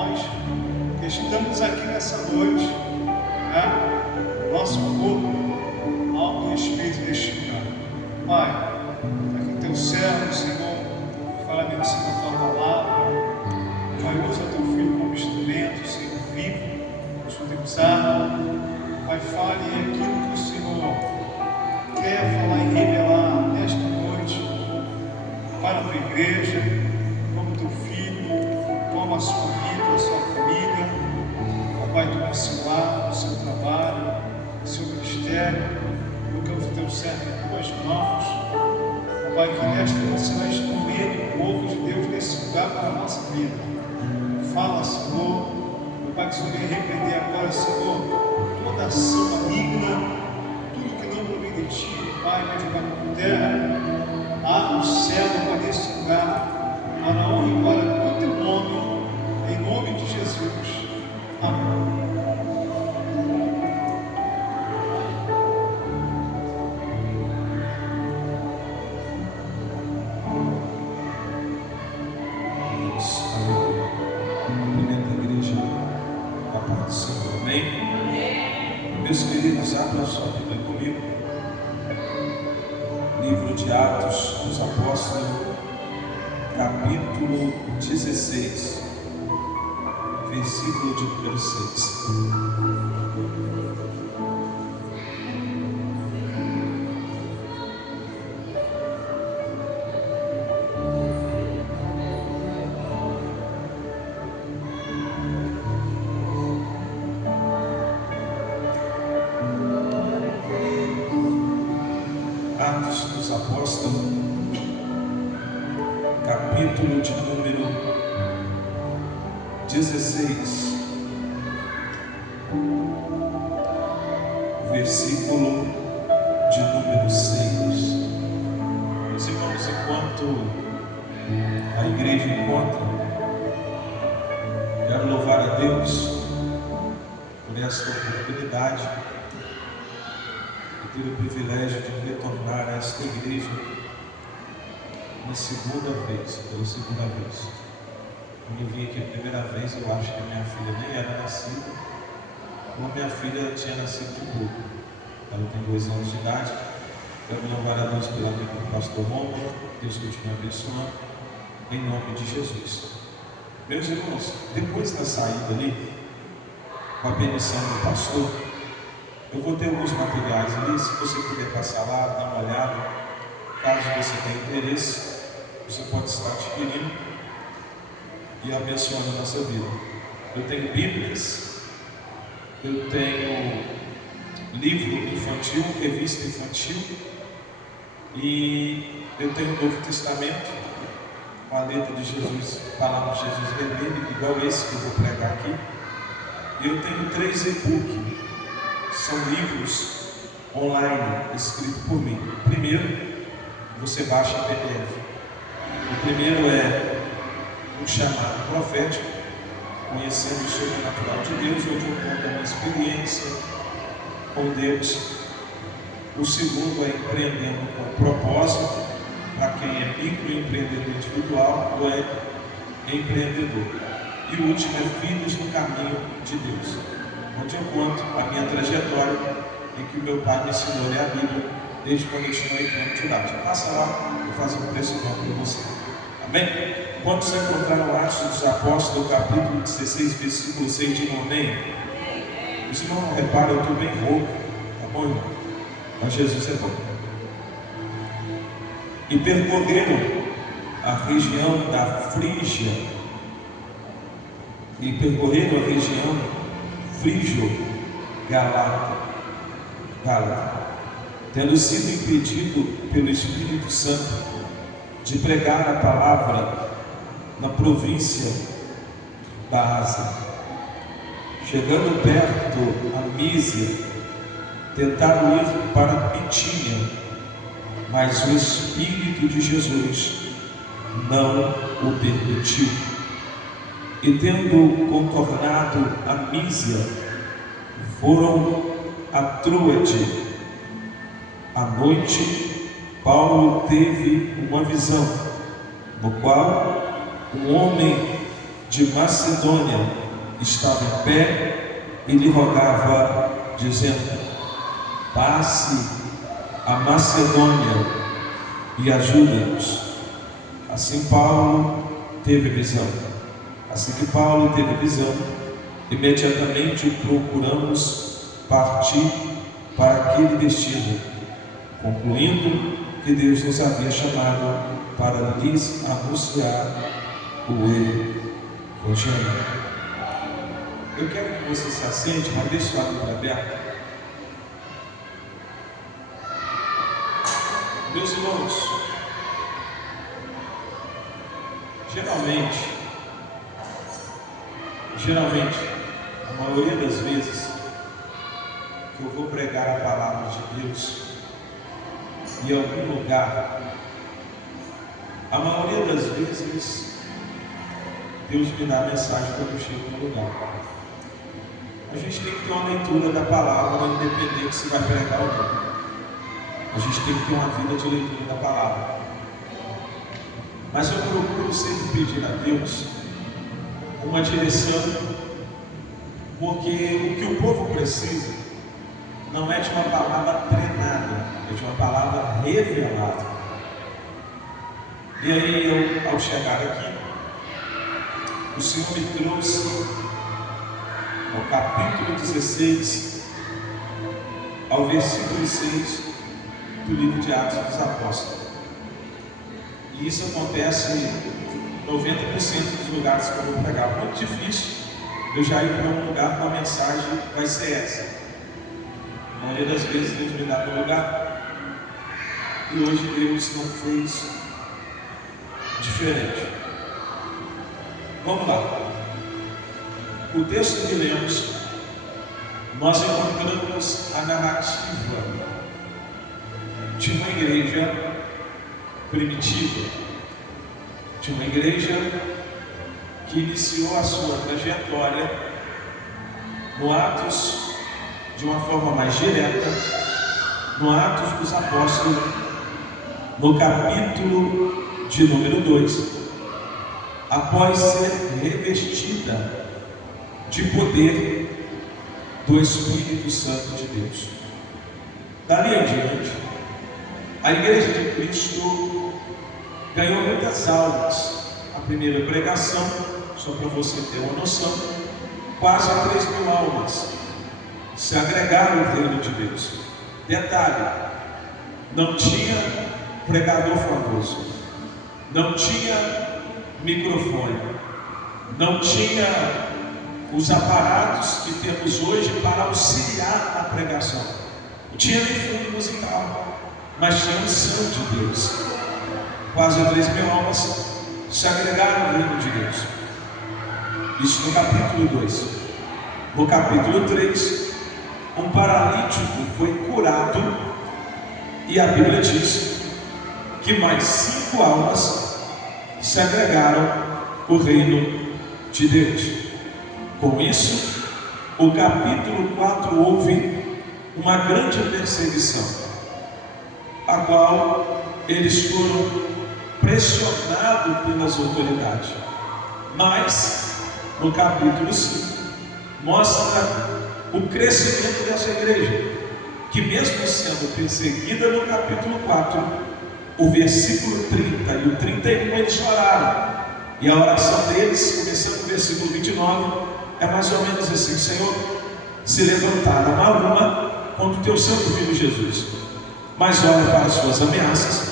nós que estamos aqui nessa noite, né? Nosso corpo, alma e espírito deste lugar. Pai, aqui teu servo, Senhor, fala-me do Senhor a tua palavra. Pai, usa teu filho como instrumento, Senhor, vivo, utilizado. Pai, fale aquilo que o Senhor quer falar e revelar nesta noite para a tua igreja, como teu filho, toma a sua vida, a sua família, Pai, toma o seu lar, o seu trabalho, o seu ministério, colocamos o teu servo em tuas mãos, Pai, que nesta noite você vai instruir o povo de Deus nesse lugar para a nossa vida. Fala, Senhor, Pai, que o Senhor venha repreender agora, Senhor, toda ação maligna, tudo que não provém de ti, Pai, vai jogar por terra. Abre o céu para esse lugar, para a honra e glória do teu nome, em nome de Jesus. Amém. Meus queridos, abram a sua Bíblia comigo. Livro de Atos dos Apóstolos, capítulo 16, versículo de número 6. Atos dos Apóstolos, capítulo de número 16, versículo de número 6. Meus irmãos, enquanto a igreja encontra, quero louvar a Deus por esta oportunidade ter o privilégio de retornar a esta igreja pela segunda vez. Quando eu vim aqui a primeira vez, eu acho que a minha filha nem era nascida, ou a minha filha tinha nascido de pouco. Ela tem 2 anos de idade. Quero louvar a Deus pela vida do pastor Romulo. Deus continue abençoando, em nome de Jesus. Meus irmãos, depois da saída ali, com a benção do pastor, eu vou ter alguns materiais ali, se você puder passar lá, dar uma olhada, caso você tenha interesse, você pode estar adquirindo e abençoando a nossa vida. Eu tenho Bíblias, eu tenho livro infantil, revista infantil, e eu tenho o Novo Testamento, com a letra de Jesus, palavra de Jesus vermelho, igual esse que eu vou pregar aqui, e eu tenho 3 e-books. São livros online escritos por mim. Primeiro, você baixa em PDF. O primeiro é um chamado profético, conhecendo o sobrenatural de Deus, onde eu conto a minha experiência com Deus. O segundo é empreendendo com propósito, para quem é microempreendedor individual ou é empreendedor. E o último é Filhos no Caminho de Deus, onde eu conto a minha trajetória em que o meu pai me ensinou a ler a Bíblia desde quando eu tinha 8 anos de idade. Passa lá, eu faço um preço bom para você. Amém? Quando você encontrar no Atos dos Apóstolos, capítulo 16, versículo 6, diga amém. Os irmãos não reparam, eu estou bem rouco, tá bom, irmão? Mas Jesus é bom. E percorreram a região da Frígia, Frígio-Galata, tendo sido impedido pelo Espírito Santo de pregar a palavra na província da Ásia. Chegando perto a Mísia, tentaram ir para Bitínia, mas o Espírito de Jesus não o permitiu. E tendo contornado a Mísia, foram a Troade. À noite, Paulo teve uma visão, no qual um homem de Macedônia estava em pé e lhe rogava, dizendo: passe a Macedônia e ajuda-nos. Assim Paulo teve visão. Assim que Paulo teve visão, imediatamente procuramos partir para aquele destino, concluindo que Deus nos havia chamado para lhes anunciar o Evangelho. Eu quero que você se assente, mas deixe sua Bíblia aberta. Meus irmãos, geralmente, a maioria das vezes que eu vou pregar a palavra de Deus em algum lugar, a maioria das vezes Deus me dá a mensagem quando eu chego no lugar. A gente tem que ter uma leitura da palavra, independente se vai pregar ou não. A gente tem que ter uma vida de leitura da palavra. Mas eu procuro sempre pedir a Deus uma direção, porque o que o povo precisa não é de uma palavra treinada, é de uma palavra revelada. E aí ao chegar aqui, o Senhor me trouxe ao capítulo 16, ao versículo 6 do livro de Atos dos Apóstolos. E isso acontece em 90% dos lugares que eu vou pregar. Muito difícil eu já ir para um lugar com a mensagem vai ser essa. A maioria das vezes Deus me dá para um lugar, e hoje Deus não fez diferente. Vamos lá. O texto que lemos, nós encontramos a narrativa de uma igreja primitiva, de uma igreja que iniciou a sua trajetória no Atos de uma forma mais direta, no Atos dos Apóstolos, no capítulo de número 2, após ser revestida de poder do Espírito Santo de Deus. Dali em diante, a Igreja de Cristo ganhou muitas almas. A primeira pregação, só para você ter uma noção, quase 3.000 almas se agregaram ao reino de Deus. Detalhe, não tinha pregador famoso, não tinha microfone, não tinha os aparatos que temos hoje para auxiliar na pregação, não tinha nem fundo musical, mas tinha a unção de Deus. Quase 3.000 almas se agregaram ao reino de Deus. Isso no capítulo 2. No capítulo 3, um paralítico foi curado, e a Bíblia diz que mais 5 almas se agregaram ao reino de Deus. Com isso, o capítulo 4 houve uma grande perseguição, a qual eles foram pressionados pelas autoridades. Mas, no capítulo 5, mostra o crescimento dessa igreja, que mesmo sendo perseguida, no capítulo 4, o versículo 30 e o 31, eles oraram. E a oração deles, começando no versículo 29, é mais ou menos assim: Senhor, se levantaram uma contra o teu santo filho Jesus, mas olha para as suas ameaças,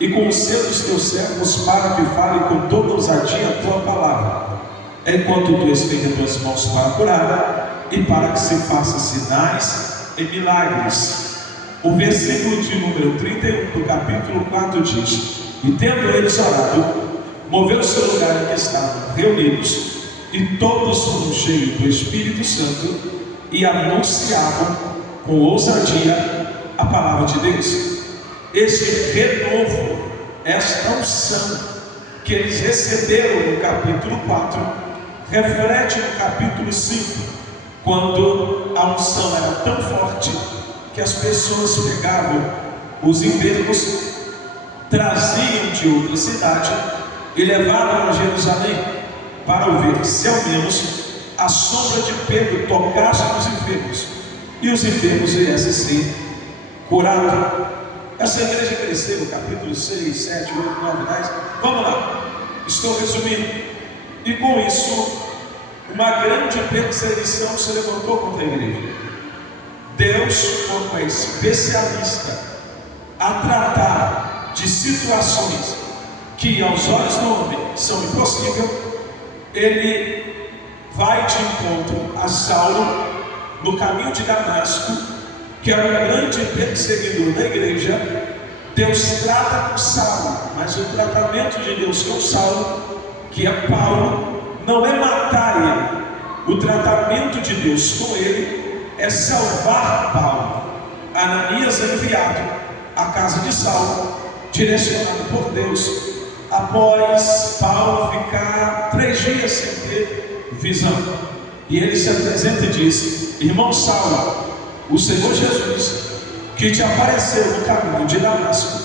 e conceda os teus servos para que falem com toda ousadia a tua palavra, enquanto tu estendes as tuas mãos para curar, e para que se façam sinais e milagres. O versículo de número 31 do capítulo 4 diz: e tendo eles orado, moveu-se o lugar em que estavam reunidos, e todos foram cheios do Espírito Santo e anunciavam com ousadia a palavra de Deus. Esse renovo, esta unção que eles receberam no capítulo 4, reflete no capítulo 5, quando a unção era tão forte que as pessoas pegavam os enfermos, traziam de outra cidade e levavam a Jerusalém. para o ver, se ao menos a sombra de Pedro tocasse nos enfermos, e os enfermos viessem ser curados. Essa igreja cresceu, capítulo 6, 7, 8, 9, 10. Vamos lá, estou resumindo. E com isso, uma grande perseguição se levantou contra a igreja. Deus, como é especialista a tratar de situações que aos olhos do homem são impossíveis, ele vai de encontro a Saulo no caminho de Damasco, que era um grande perseguidor da igreja. Deus trata com Saulo, mas o tratamento de Deus com Saulo, que é Paulo, não é matar ele. O tratamento de Deus com ele é salvar Paulo. Ananias é enviado à casa de Saulo, direcionado por Deus, após Paulo ficar 3 dias sem ter visão. E ele se apresenta e diz: irmão Saulo, o Senhor Jesus, que te apareceu no caminho de Damasco,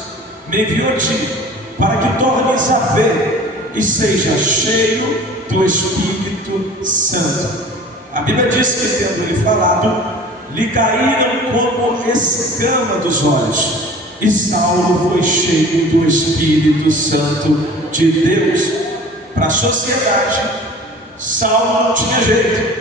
me enviou a ti para que tornes a ver e seja cheio do Espírito Santo. A Bíblia diz que, tendo ele falado, lhe caíram como escama dos olhos, e Saulo foi cheio do Espírito Santo de Deus. Para a sociedade, Saulo não tinha jeito.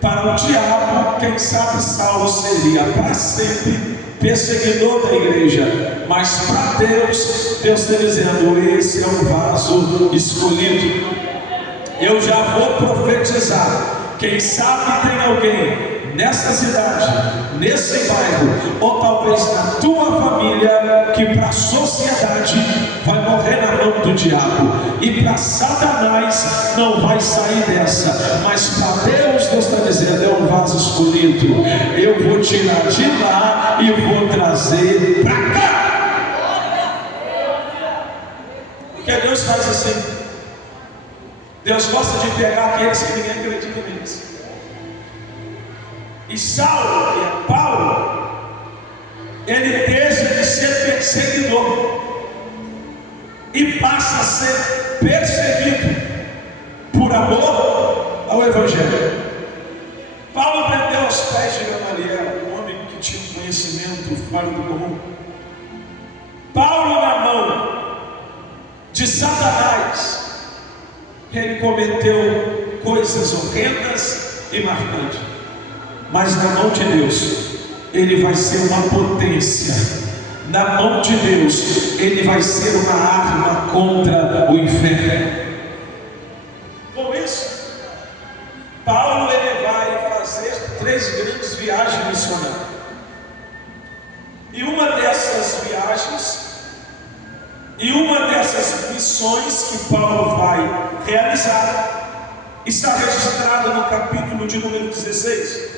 Para o diabo, quem sabe Saulo seria para sempre perseguidor da igreja, mas para Deus, Deus está dizendo: esse é um vaso escolhido. Eu já vou profetizar. Quem sabe tem alguém nessa cidade, nesse bairro, ou talvez na tua família, que para a sociedade vai morrer na mão do diabo, e para Satanás não vai sair dessa, mas para Deus, Deus está dizendo: é um vaso escolhido. Eu vou tirar de lá e vou trazer para cá. Porque Deus faz assim. Deus gosta de pegar aqueles que ninguém acredita neles. E Saulo, que é Paulo, ele deixa de ser perseguidor e passa a ser perseguido por amor ao Evangelho. Paulo prendeu os pés de Gamaliel, um homem que tinha um conhecimento fora do comum. Paulo, na mão de Satanás, ele cometeu coisas horrendas e marcantes, mas na mão de Deus ele vai ser uma potência. Na mão de Deus ele vai ser uma arma contra o inferno. Com isso, Paulo ele vai fazer 3 grandes viagens missionárias. E uma dessas viagens, e uma dessas missões que Paulo vai realizar, está registrada no capítulo de número 16,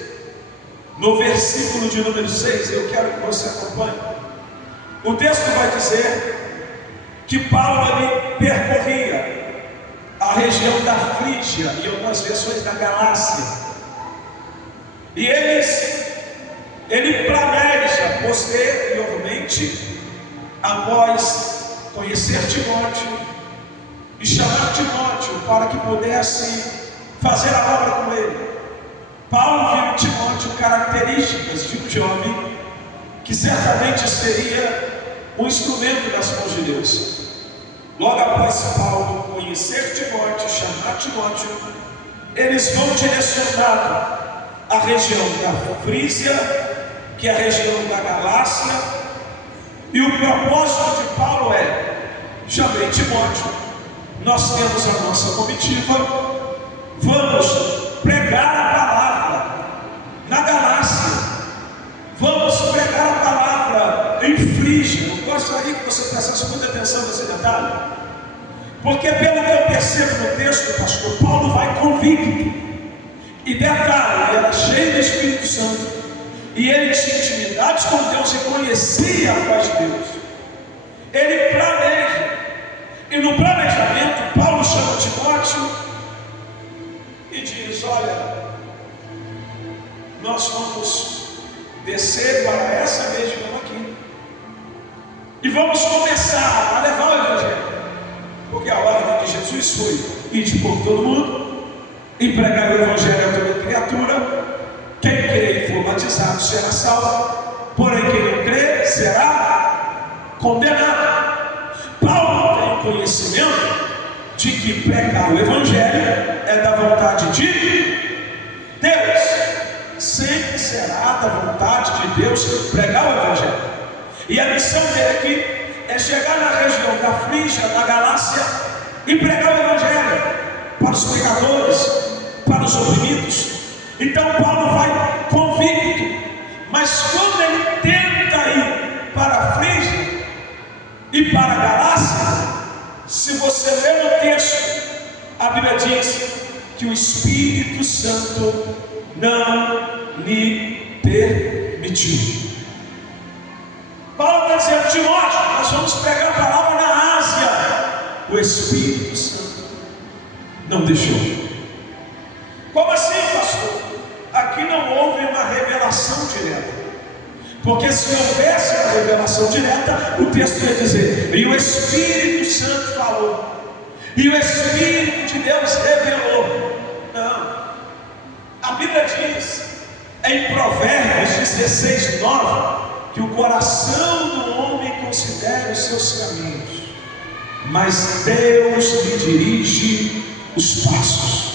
no versículo de número 6. Eu quero que você acompanhe. O texto vai dizer que Paulo ele percorria a região da Frígia e algumas versões da Galácia, e ele planeja posteriormente, após conhecer Timóteo e chamar Timóteo para que pudesse fazer a obra com ele. Paulo viu em Timóteo características de um jovem que certamente seria um instrumento das mãos de Deus. Logo após Paulo conhecer Timóteo, chamar Timóteo, eles vão direcionar a região da Frígia, que é a região da Galácia, e o propósito de Paulo é: chamei Timóteo, nós temos a nossa comitiva, vamos pregar a palavra na Galácia, vamos pregar a palavra em Frígia. Eu gostaria que você prestasse muita atenção nesse detalhe, porque pelo que eu percebo no texto, pastor, Paulo vai convicto. E detalhe, ele era cheio do Espírito Santo, e ele tinha intimidade com Deus e conhecia a voz de Deus. Ele planeja, e no planejamento Paulo chama Timóteo e diz: olha, nós vamos descer para essa região aqui e vamos começar a levar o Evangelho, porque a ordem de Jesus foi: ide por todo mundo, e pregai o evangelho a toda criatura. Quem crê e for batizado será salvo, porém quem não crê será condenado. Paulo tem conhecimento de que pregar o evangelho é da vontade de Deus. Sempre será da vontade de Deus pregar o evangelho. E a missão dele aqui é chegar na região da Frígia, da Galácia, e pregar o evangelho para os pecadores, para os oprimidos. Então Paulo vai convicto, mas quando ele tenta ir para a Frígia e para a Galácia, se você ler no texto, a Bíblia diz que o Espírito Santo não lhe permitiu. Paulo está dizendo: Timóteo, nós vamos pregar a palavra na Ásia. O Espírito Santo não deixou. Como assim, pastor? Aqui não houve uma revelação direta. Porque se houvesse uma revelação direta, o texto ia dizer: e o Espírito Santo falou, e o Espírito de Deus revelou. Não. A Bíblia diz em Provérbios 16:9 que o coração do homem considera os seus caminhos, mas Deus lhe dirige os passos.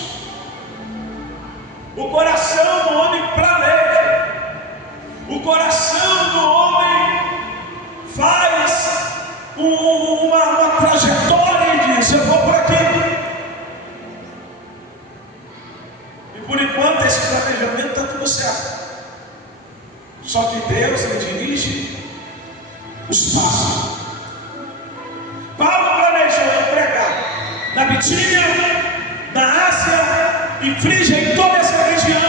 O coração do homem planeja, o coração do homem faz uma trajetória e diz: eu vou por aqui. E por enquanto esse planejamento está tudo certo. Só que Deus lhe dirige os passos. Paulo planejou pregar na Bitínia, na Ásia, em Frígia, em toda essa região.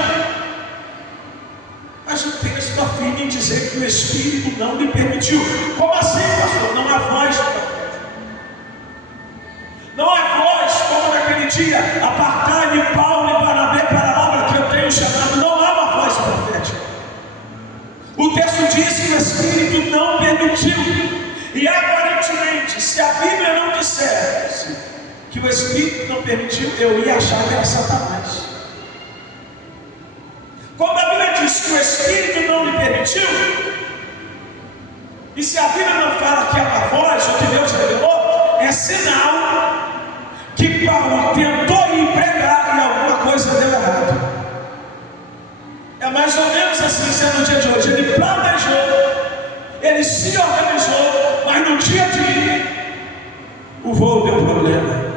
Mas o texto afirma em dizer que o Espírito não lhe permitiu. Como assim, pastor? Não há voz profética. Não há voz como naquele dia: apartai-me Paulo e Barnabé para a obra que eu tenho chamado. Não há uma voz profética. O texto diz que o Espírito não permitiu. E aparentemente, se a Bíblia não dissesse que o Espírito não permitiu, eu ia achar que era Satanás. Quando a Bíblia diz que o Espírito não lhe permitiu, e se a Bíblia não fala que é uma voz ou que Deus revelou, é sinal que Paulo tentou ir pregar e alguma coisa deu errado. É mais ou menos assim sendo no dia de hoje. Ele planejou, ele se organizou, mas no dia de ir, o voo deu problema.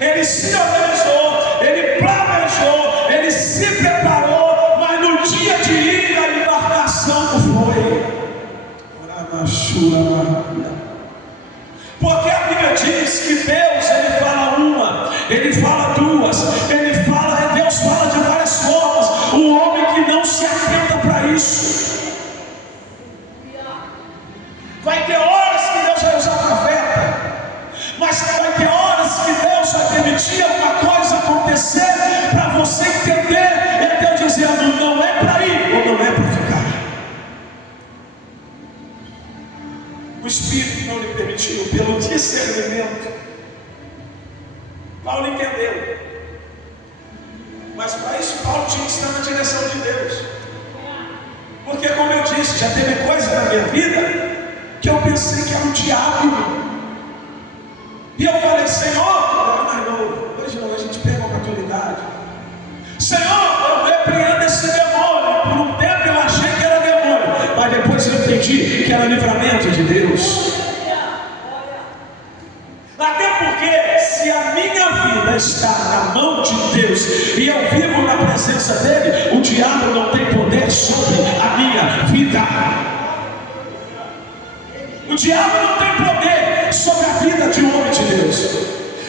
Ele se organizou, ele planejou, ele se preparou, mas no dia de ir, a embarcação foi. Porque a Bíblia diz que Deus, ele fala uma, ele fala duas, Deus fala de várias formas. O homem que não se atenta para isso, vai ter horas que Deus vai usar profeta, mas vai ter horas que Deus vai permitir alguma coisa acontecer para você entender. É Deus dizendo: não é para ir ou não é para ficar. O Espírito não lhe permitiu, pelo discernimento. Paulo entendeu, mas para isso Paulo tinha que estar na direção de Deus. Porque, como eu disse, já teve coisa na minha vida que eu pensei que era o diabo. E eu falei: Senhor, eu era mais novo, hoje não, a gente pega uma oportunidade. Senhor, eu repreendo esse demônio. Por um tempo eu achei que era demônio, mas depois eu entendi que era livramento de Deus. Até porque, se a minha vida está na mão de Deus e eu vivo na presença dele, o diabo não tem poder sobre a minha vida. O diabo não tem poder sobre a vida de um homem de Deus.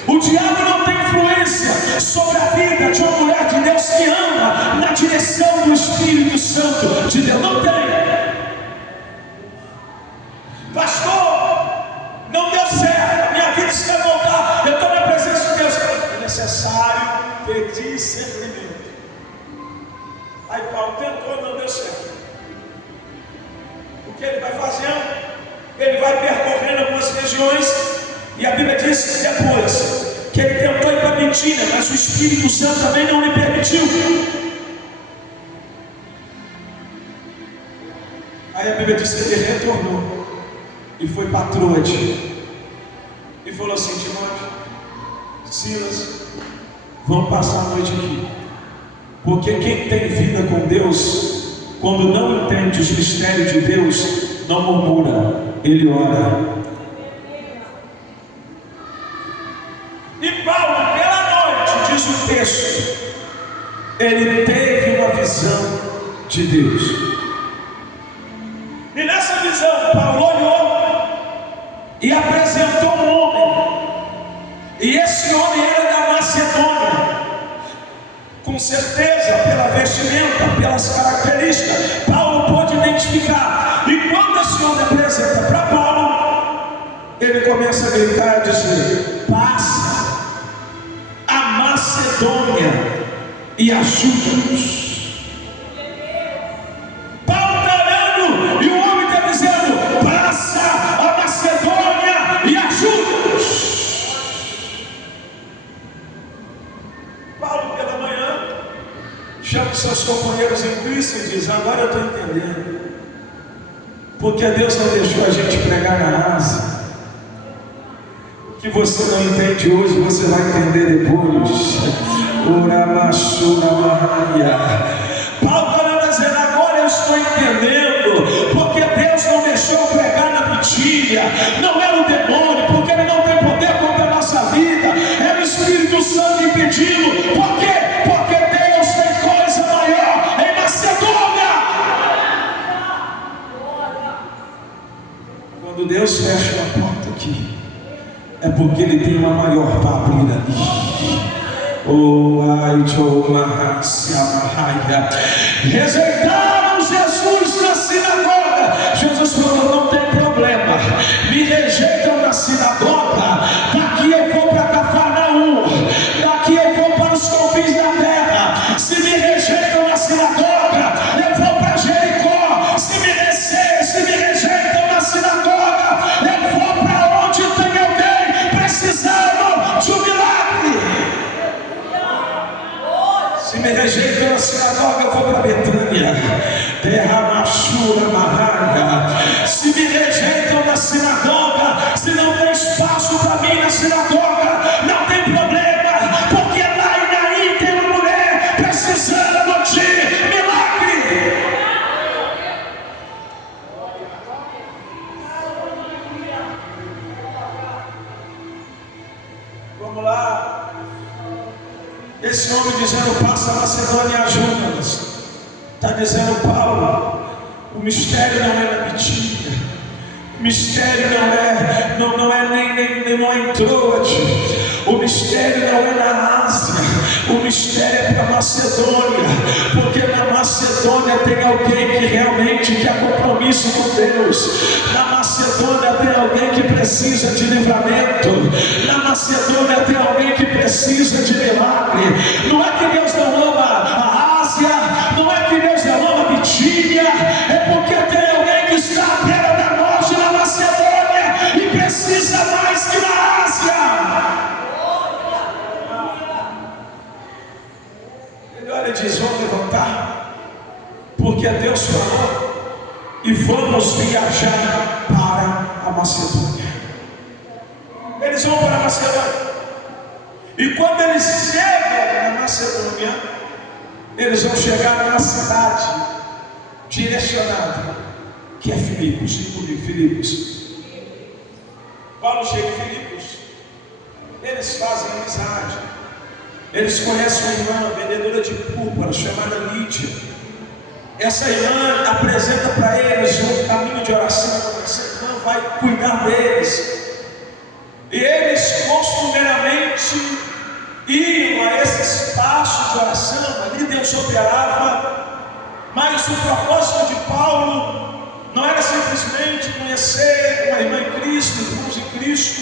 O diabo não tem influência sobre a vida de uma mulher de Deus que anda na direção do Espírito Santo de Deus. Não tem. Pastor, não deu certo, minha vida está voltar, eu estou na presença de Deus. É necessário ter discernimento. Aí Paulo tentou, não deu certo. O que ele vai fazendo? Ele vai percorrendo algumas regiões E a Bíblia diz depois que ele tentou ir para a Bitínia, mas o Espírito Santo também não lhe permitiu. Aí a Bíblia diz que ele retornou e foi para Troade e falou assim: Timóteo, Silas, vamos passar a noite aqui, porque quem tem vida com Deus, quando não entende os mistérios de Deus, não murmura, ele ora. E Paulo, pela noite, diz o texto, ele teve uma visão de Deus. E nessa visão, Paulo olhou e apresentou um homem. E esse homem era da Macedônia. Com certeza, pela vestimenta, pelas características, Paulo pôde identificar. E quando esse homem apresenta para Paulo, ele começa a gritar e dizer: passa a Macedônia e ajuda-nos. Chama os seus companheiros em Cristo e diz: agora eu estou entendendo porque Deus não deixou a gente pregar na Ásia. O que você não entende hoje, você vai entender depois. Paulo está dizendo: agora eu estou entendendo porque Deus não deixou eu pregar na Bitínia. Não era o demônio, porque ele não tem poder contra a nossa vida, era o Espírito Santo impedindo. Por quê? Porque Deus tem coisa maior em Macedônia. Quando Deus fecha uma porta aqui, é porque Ele tem uma maior para abrir ali. Rejeitaram Jesus na sinagoga. Jesus falou: não tem problema, me rejeitam na sinagoga, daqui eu vou para Cafarnaum, daqui eu vou para os confins da terra. Se me rejeitam na sinagoga, eu vou para Jericó. Se me rejeitam na sinagoga, eu vou para onde tem alguém precisando de um milagre. Se me rejeitam na sinagoga, eu vou para Betânia. Derramachura Marraga. Se me rejeitam na sinagoga, se não tem espaço para mim na sinagoga, não tem problema, porque lá em Naim tem uma mulher precisando de milagre. Vamos lá. Esse homem dizendo: passa a Macedônia e ajuda-nos. Está dizendo Paulo: o mistério não é na Bitínia, o mistério não é nem em Troade, o mistério não é na Ásia, o mistério é para Macedônia, porque na Macedônia tem alguém que realmente quer compromisso com Deus. Na Macedônia tem alguém que precisa de livramento. Na Macedônia tem alguém que precisa de milagre. Não é que Deus não ama a Ásia, não é que Deus não ama a Bitínia, é porque tem alguém que está à beira da morte na Macedônia e precisa mais que na Ásia. Ele olha e diz: vamos levantar, porque Deus falou, e vamos viajar para a Macedônia. Eles vão para a Macedônia, e quando eles chegam na Macedônia, eles vão chegar numa cidade direcionada, que é Filipos. Filipos. Paulo chega em Filipos, eles fazem amizade, eles conhecem uma irmã vendedora de púrpura chamada Lídia. Essa irmã apresenta para eles um caminho de oração. Essa irmã vai cuidar deles, e eles costumeiramente iam a esse espaço de oração. Ali Deus operava, mas o propósito de Paulo não era simplesmente conhecer uma irmã em Cristo, irmãos em Cristo,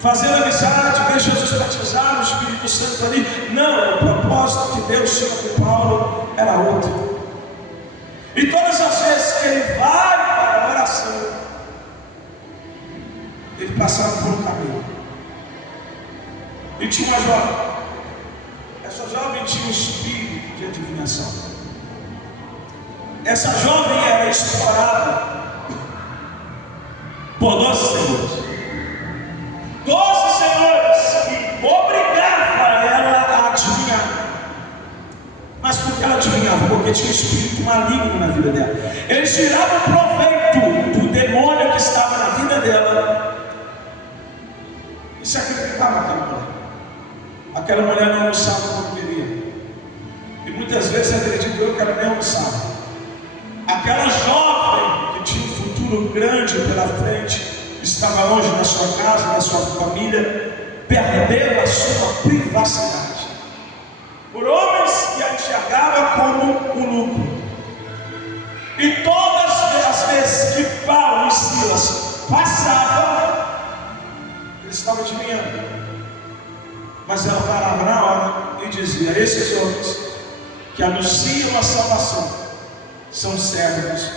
fazer amizade, ver Jesus batizar, o Espírito Santo ali. Não, o propósito que Deus tinha com Paulo era outro. E todas as vezes que ele vai para a oração, ele passava por um caminho. E tinha uma jovem. Essa jovem tinha um espírito de adivinhação. Essa jovem era explorada por 12 senhores. 12 senhores que obrigavam ela a adivinhar. Mas por que ela adivinhava? Porque tinha um espírito maligno na vida dela. Eles tiravam proveito do demônio que estava na vida dela e sacrificavam aquela mulher. Aquela mulher não almoçava como queria. E muitas vezes acredito eu que ela nem almoçava. Aquela jovem que tinha um futuro grande pela frente, estava longe da sua casa, da sua família, perdeu a sua privacidade por homens que a enxergavam como um lucro. E todas as vezes que Paulo e Silas passavam, eles estavam adivinhando. Mas ela parava na hora e dizia: esses homens que anunciam a salvação são servos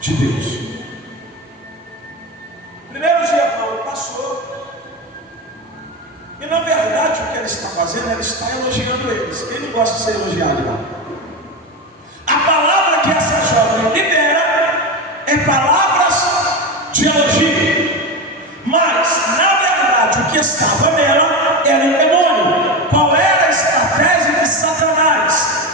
de Deus. Primeiro dia Paulo passou, e na verdade o que ele está fazendo, ele está elogiando eles. Quem não gosta de ser elogiado, não? A palavra que essa jovem libera é palavras de elogio, mas na verdade o que estava nela era um demônio. Qual era a estratégia de Satanás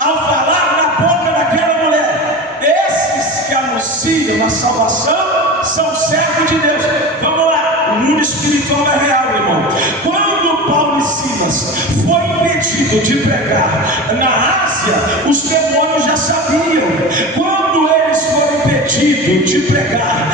ao falar na boca daquela mulher? Esses que anunciam a salvação são servos de Deus. Vamos lá, o mundo espiritual é real, irmão. Quando Paulo e Silas foi impedido de pregar na Ásia, os demônios já sabiam. Quando eles foram impedidos de pregar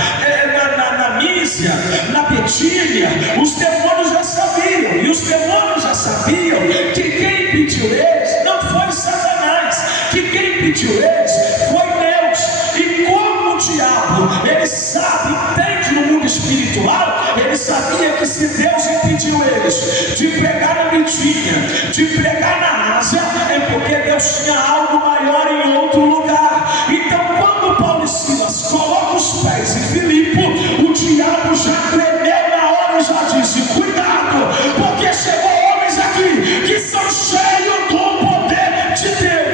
na Mísia, na Betínia, os demônios já sabiam. E os demônios já sabiam que quem impediu eles não foi Satanás, que quem impediu eles foi Deus. E como o diabo, ele sabe, entende no mundo espiritual, ele sabia que se Deus impediu eles de pregar na Betínia, de pregar na Ásia, é porque Deus tinha algo maior em outro lugar. Então quando Paulo e Silas colocam os pés em Filipe, o diabo já tremeu na hora e já disse: cuidado, porque chegou homens aqui que são cheios do poder de Deus.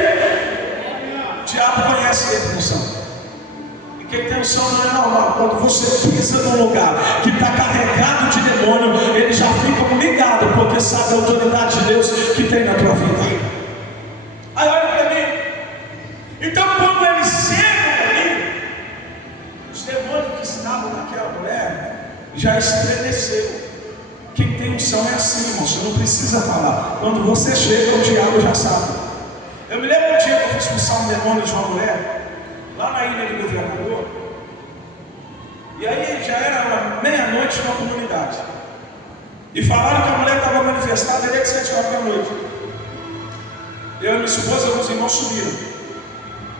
O diabo conhece a definição. E quem tem unção não é normal. Quando você pisa num lugar que está carregado de demônio, eles já ficam ligados, porque sabe a autoridade de Deus que tem na tua vida. Aí olha para mim. Então quando eles chegam ali, os demônios que estavam naquela mulher já estremeceu. Quem tem unção é assim, irmão. Você não precisa falar. Quando você chega, o diabo já sabe. Eu me lembro um dia que eu fui expulsar um demônio de uma mulher lá na ilha do governador. E aí já era meia-noite na comunidade. E falaram que a mulher estava manifestada desde 7 horas da noite. Eu e minha esposa e alguns irmãos subiram.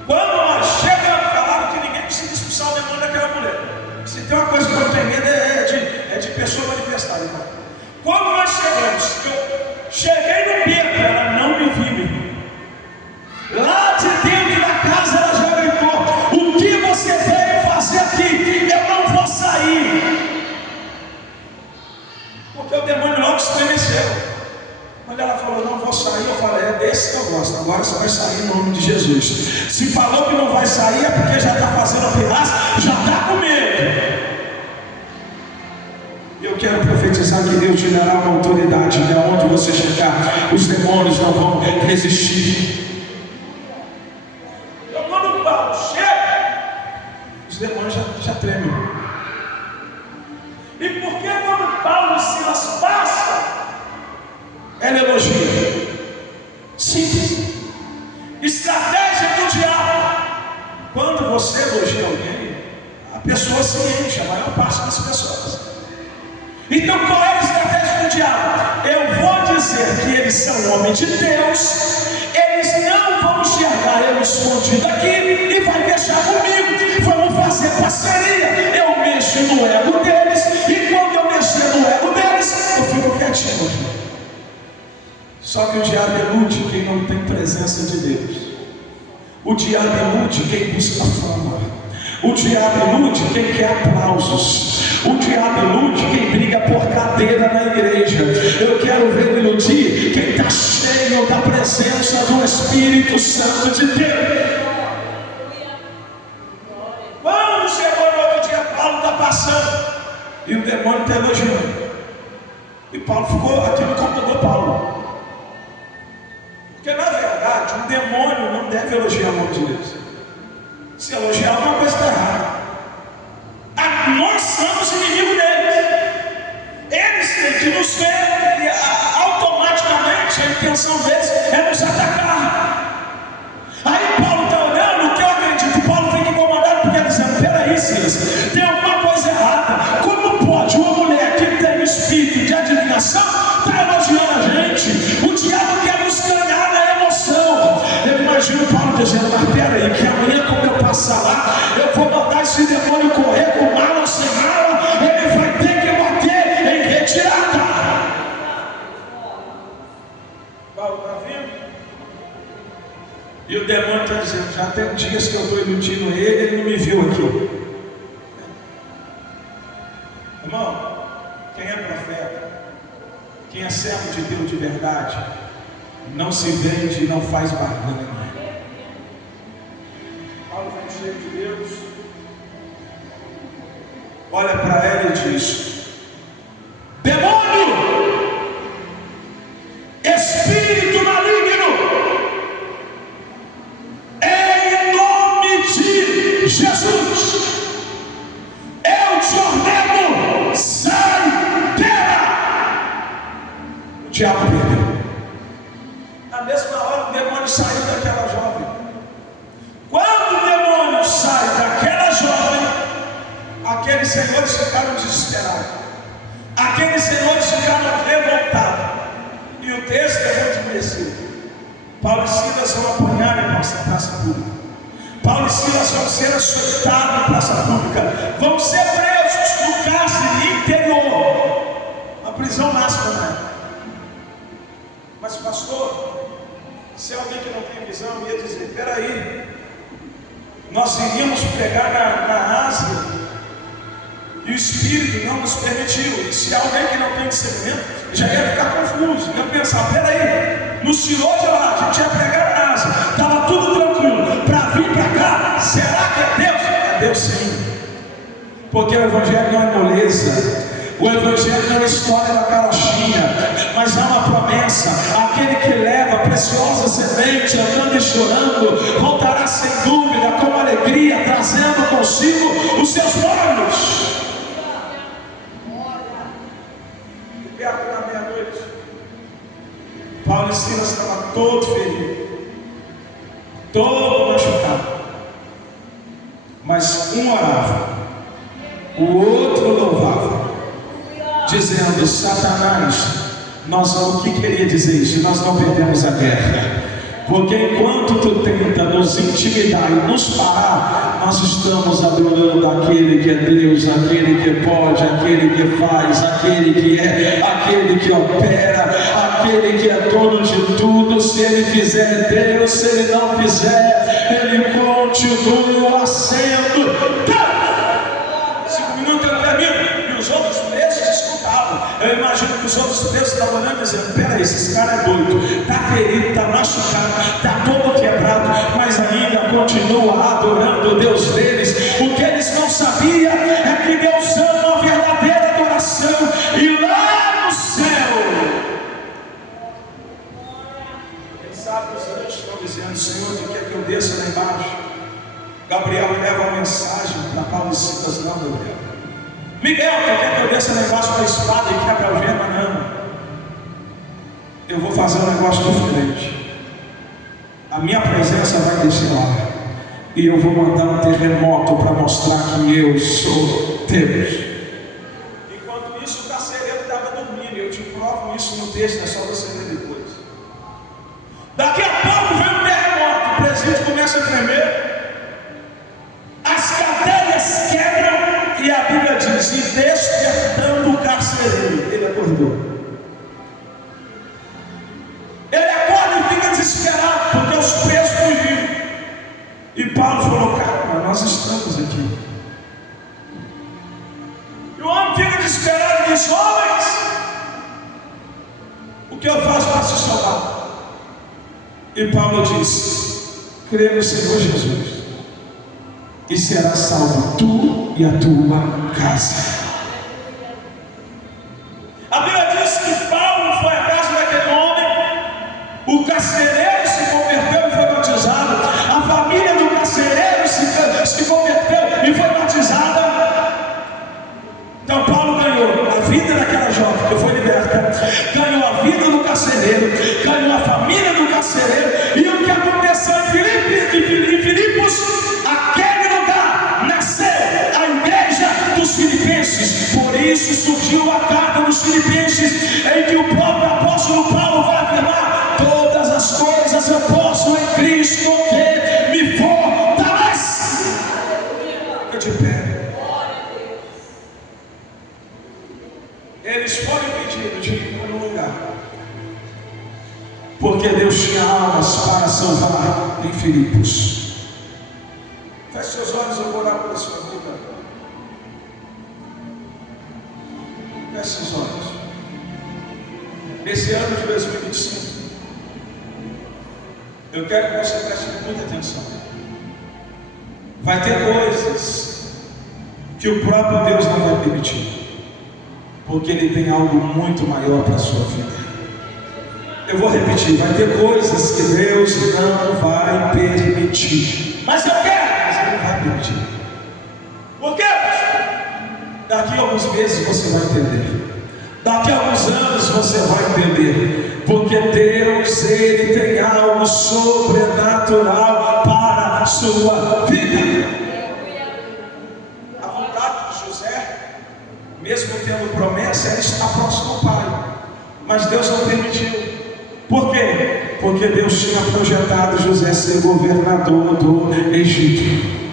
Quando nós chegamos, falaram que ninguém precisa expulsar o demônio daquela mulher. Se tem uma coisa que eu tenho medo é de pessoa manifestada, irmão. Quando nós chegamos, eu cheguei no beco, ela não me viu. Lá de dentro da casa ela já gritou: o que você veio fazer aqui? Eu não vou sair. Porque o demônio logo estremeceu. Quando ela falou: não vou sair, eu falei: é desse que eu gosto. Agora você vai sair em nome de Jesus. Se falou que não vai sair é porque já está fazendo a pirraça, já está com medo. Eu quero profetizar que Deus te dará uma autoridade, que aonde você chegar, os demônios não vão resistir. Então quando Paulo chega, os demônios já tremem. E por que quando Paulo e Silas passam, ela elogia? Simples. Estratégia do diabo. Quando você elogia alguém, a pessoa se enche, a maior parte das pessoas. Então qual é a estratégia do diabo? Eu vou dizer que eles são homens de Deus, eles não vão enxergar eu escondido aqui e vai deixar comigo. Vamos fazer parceria. Eu mexo no ego deles, e quando eu mexer no ego deles, eu fico quietinho aqui. Só que o diabo ilude quem não tem presença de Deus. O diabo ilude quem busca fama. O diabo ilude quem quer aplausos. O diabo ilude quem briga por cadeira na igreja. Eu quero ver iludir quem está cheio da presença do Espírito Santo de Deus. Quando chegou no outro dia, Paulo está passando e o demônio está elogiando. E Paulo ficou, aquilo incomodou Paulo. Porque na verdade, um demônio não deve elogiar o nome de Deus. Se elogiar, alguma coisa está errada. Nós somos inimigos deles. Eles têm que nos ver e automaticamente a intenção deles é nos atacar. Aí Paulo está olhando, o que eu acredito, Paulo fica incomodado porque ele dizendo: peraí, Silas, tem alguma coisa errada. Como pode uma mulher que tem espírito de adivinhação está elogiando a gente? O diabo quer nos ganhar na emoção. Eu imagino Paulo dizendo: mas peraí, que amanhã quando eu passar lá, eu vou mandar esse demônio correr com mala ou sem mala, ele vai ter que bater em retirada. Paulo está vendo? E o demônio está dizendo: já tem dias que eu estou iludindo ele não me viu aqui. Irmão, quem é profeta, quem é servo de Deus de verdade, não se vende e não faz barganha. Paulo vem cheio de Deus, olha para ela e diz: demônio, espírito maligno, em nome de Jesus, eu te ordeno, sai dela. O diabo perdeu. Na mesma hora o demônio saiu daquela jovem. Quando o demônio sai daquela jovem, aqueles senhores ficaram desesperados, aqueles senhores ficaram revoltados, e o texto é muito conhecido. Paulo e Silas vão apanhar em praça pública. Paulo e Silas vão ser açoitados em praça pública, vão ser presos no cárcere interior, a prisão máxima, né? Mas pastor, se alguém que não tem visão ia dizer: peraí, nós iríamos pregar na Ásia e o Espírito não nos permitiu. E se alguém que não tem discernimento já ia ficar confuso, ia pensar: peraí, nos tirou de lá, a gente ia pregar na Ásia, estava tudo tranquilo, para vir para cá, será que é Deus? É Deus sim, porque o Evangelho não é moleza. O Evangelho não é história da carochinha, mas há uma promessa: aquele que leva a preciosa semente, andando e chorando, voltará sem dúvida, com alegria, trazendo consigo os seus olhos. E perto da meia-noite, Paulo e Silas estavam todo ferido, todo machucado, mas um orava, o outro louvava, dizendo: Satanás, o que queria dizer isso? Nós não perdemos a guerra, porque enquanto tu tenta nos intimidar e nos parar, nós estamos adorando aquele que é Deus, aquele que pode, aquele que faz, aquele que é, aquele que opera, aquele que é dono de tudo. Se ele fizer, Deus; se ele não fizer, ele continua sendo Deus. 5 minutos eu termino. E os outros presos escutavam. Eu imagino que os outros presos estavam olhando e dizendo: peraí, esse cara é doido, está ferido, está machucado, está todo quebrado, mas ainda continua adorando o Deus deles. O que eles não sabiam é que Deus ama uma verdadeira adoração. E lá no céu, quem sabe os anjos estão dizendo: Senhor, tu quer que eu desça lá embaixo? Gabriel leva uma mensagem para Paulo e Silas: não, Gabriel. Miguel, tu quer que eu desça lá embaixo com a espada e quebra a algema? Não. Eu vou fazer um negócio diferente. A minha presença vai descer lá, e eu vou mandar um terremoto para mostrar que eu sou Deus. Enquanto isso, o carcereiro estava dormindo. Eu te provo isso no texto, é só você ler depois. Daqui a pouco vem um terremoto, o presídio começa a tremer, as cadeias quebram, e a Bíblia diz: e despertando o carcereiro, ele acordou. Ele acorda e fica desesperado, porque os presos fugiram. E Paulo falou: calma, nós estamos aqui. E o homem E Paulo diz: crê no Senhor Jesus e será salvo tu e a tua casa. A Bíblia diz que Paulo foi à casa daquele homem, o carcereiro se converteu e foi batizado, a família do carcereiro se converteu e foi batizada. Então Paulo ganhou a vida daquela jovem que foi liberta, ganhou a vida do carcereiro, ganhou a família do carcereiro. E o que aconteceu em Filipos, aquele lugar nasceu a igreja dos filipenses. Por isso surgiu a carta dos filipenses, em que o próprio apóstolo Paulo vai afirmar: todas as coisas eu posso em Cristo que me fortalece. Fica de pé. Eles foram impedidos de ir no lugar, porque Deus tinha almas para salvar em Filipos. Feche seus olhos, eu vou orar por sua vida. Feche seus olhos. Nesse ano de 2025, eu quero que você preste muita atenção. Vai ter coisas que o próprio Deus não vai permitir, porque Ele tem algo muito maior para a sua vida. Eu vou repetir: vai ter coisas que Deus não vai permitir. Mas eu quero, mas Ele não vai permitir. Por quê, pastor? Daqui a alguns meses você vai entender. Daqui a alguns anos você vai entender. Porque Deus, Ele tem algo sobrenatural para a sua vida. A vontade de José, mesmo tendo promessa, era estar próximo ao pai, mas Deus não permitiu. Por quê? Porque Deus tinha projetado José ser governador do Egito.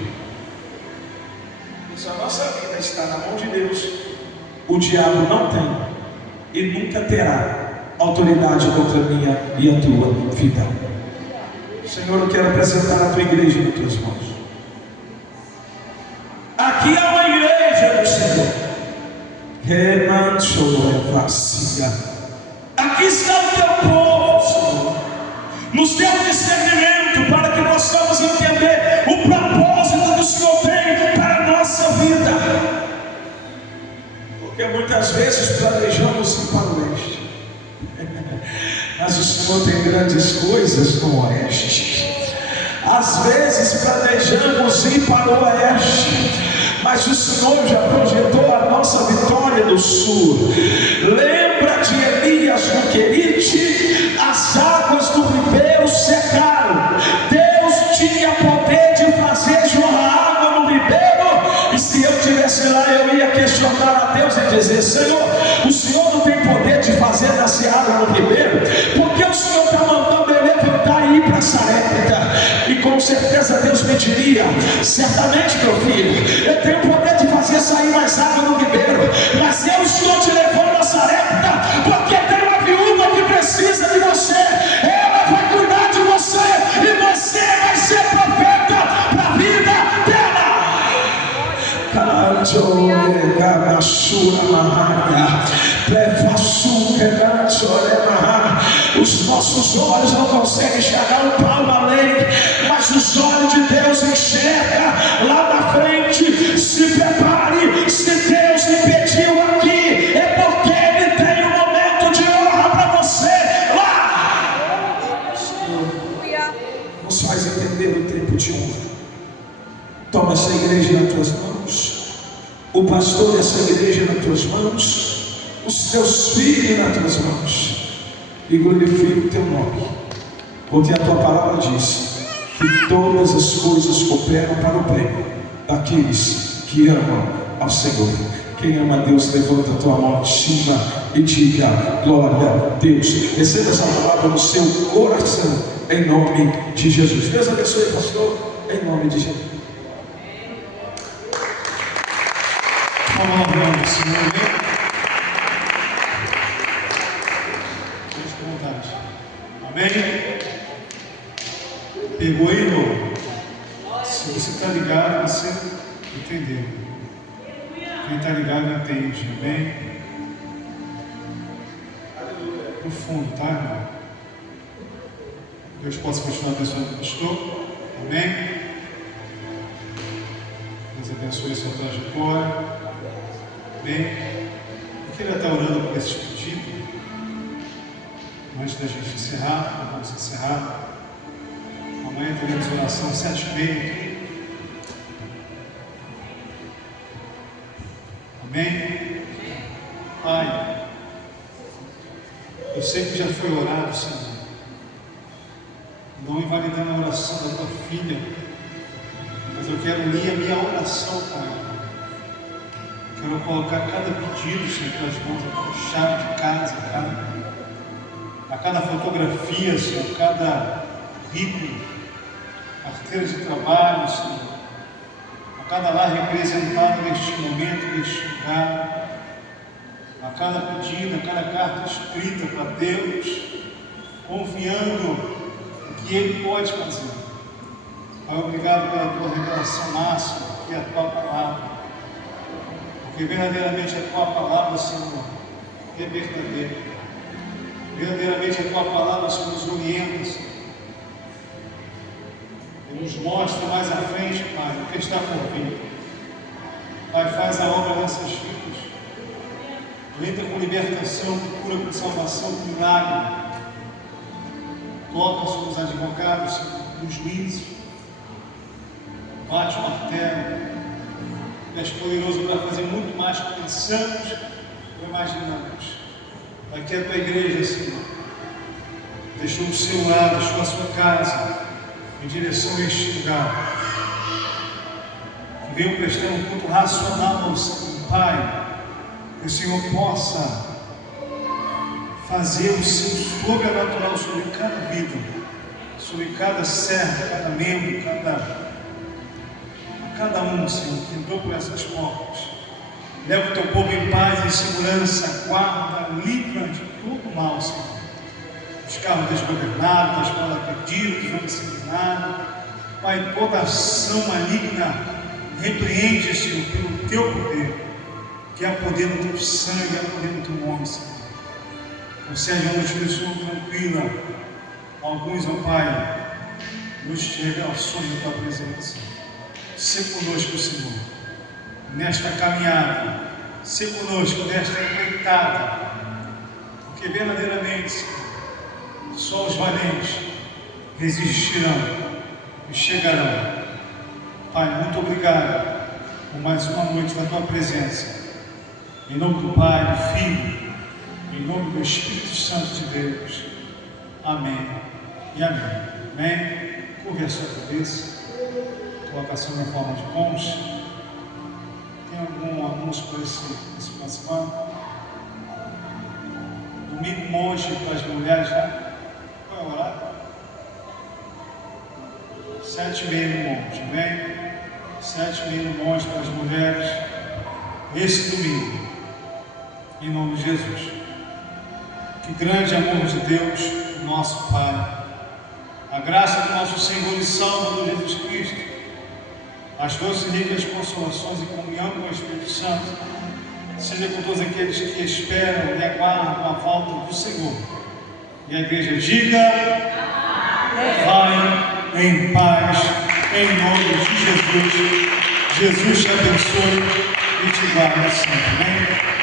Se a nossa vida está na mão de Deus, o diabo não tem e nunca terá autoridade contra a minha e a tua vida. Senhor, eu quero apresentar a tua igreja nas tuas mãos. Aqui é uma igreja do Senhor. Aqui está o teu povo, Senhor. Nos dê um discernimento para que possamos entender o propósito que o Senhor tem para a nossa vida. Porque muitas vezes planejamos ir para o leste, mas o Senhor tem grandes coisas no oeste. Às vezes planejamos ir para o oeste, mas o Senhor já projetou a nossa vitória do sul. Lembra de Elias no Querite? As águas do ribeiro secaram. Deus tinha poder de fazer jorrar água no ribeiro. E se eu estivesse lá, eu ia questionar a Deus e dizer: Senhor, o Senhor não tem poder de fazer nascer água no ribeiro? Porque o Senhor está mandando eu levantar e ir para Sarepta? E com certeza Deus me diria: certamente, meu filho, eu tenho poder de fazer sair mais água no ribeiro, mas eu estou te levando a Sarepta, porque tem uma viúva que precisa de você. Ela vai cuidar de você, e você vai ser profeta para a vida dela. Os nossos olhos não conseguem enxergar um palmo além, mas os olhos de Deus enxergam lá na frente. Se prepare, se Deus lhe pediu aqui, é porque Ele tem um momento de honra para você lá. Senhor, nos faz entender o tempo de honra. Toma essa igreja nas tuas mãos, o pastor dessa igreja nas tuas mãos, os teus filhos nas tuas mãos, e glorifica o teu nome, porque a tua palavra diz que todas as coisas cooperam para o bem daqueles que amam ao Senhor. Quem ama a Deus, levanta a tua mão em cima e diga: glória a Deus. Receba essa palavra no seu coração, em nome de Jesus. Deus abençoe, pastor, em nome de Jesus. Palavra do Senhor, com vontade. Amém? Pegou aí, irmão? Se você está ligado, você entendeu. Quem está ligado entende. Amém? No fundo, tá, irmão? Deus possa continuar abençoando o pastor. Amém. Deus abençoe a sua trajetória. Amém. Eu queria estar orando por esses pedidos. Antes da gente encerrar, vamos encerrar. Amanhã teremos oração 7h30 aqui. Amém? Pai, eu sei que já foi orado, Senhor, não invalidando a oração da tua filha, mas eu quero unir a minha oração, Pai. Quero colocar cada pedido, Senhor, nas mãos, a cada chave de casa, a cada fotografia, Senhor, cada currículo, carteira de trabalho, Senhor, a cada lar representado neste momento, neste lugar, a cada pedido, a cada carta escrita para Deus, confiando no que Ele pode fazer. Pai, obrigado pela tua revelação máxima, que é a tua palavra, porque verdadeiramente a tua palavra, Senhor, é verdadeira. Verdadeiramente a tua palavra, Senhor, nos orienta, Senhor, e nos mostra mais à frente, Pai, o que está por vir. Pai, faz a obra nessas vidas. Entra com libertação, com cura, com salvação, com milagre. Toca sobre os advogados, nos juízes. Bate o martelo. Tu és poderoso para fazer muito mais do que pensamos ou imaginamos. Aqui é a tua igreja, Senhor. Deixou o seu lar, deixou a sua casa em direção a este lugar. Que venham prestar um culto racional ao Senhor, Pai. Que o Senhor possa fazer o seu sobrenatural sobre cada vida, sobre cada servo, cada membro, cada um, Senhor, que entrou por essas portas. Leva o teu povo em paz, em segurança, guarda, livra de todo mal, Senhor. Os carros desgovernados, a escola perdida, os homens disciplinados. Pai, toda ação maligna, repreende, Senhor, pelo teu poder. Que há poder no teu sangue, há poder no teu nome, Senhor. Concede a noite do Senhor tranquila. Alguns, ó Pai, nos revelações da tua presença. Sê conosco, Senhor, nesta caminhada. Sê conosco nesta empreitada. Porque verdadeiramente, Senhor, só os valentes resistirão e chegarão. Pai, muito obrigado por mais uma noite na tua presença. Em nome do Pai, do Filho, em nome do Espírito Santo de Deus. Amém e amém. Amém. Curve a sua cabeça. Colocação na forma de concha. Tem algum anúncio para esse final de semana? Domingo monge para as mulheres, né? Qual é o horário? 7h30 no monte, amém? 7h30 no monte para as mulheres. Esse domingo. Em nome de Jesus. Que grande amor de Deus, nosso Pai, a graça do nosso Senhor e Salvador Jesus Cristo, as doces e ricas consolações e comunhão com o Espírito Santo, seja com todos aqueles que esperam e aguardam a volta do Senhor. E a igreja diga: vai em paz, em nome de Jesus. Jesus te abençoe e te guarde sempre. Amém?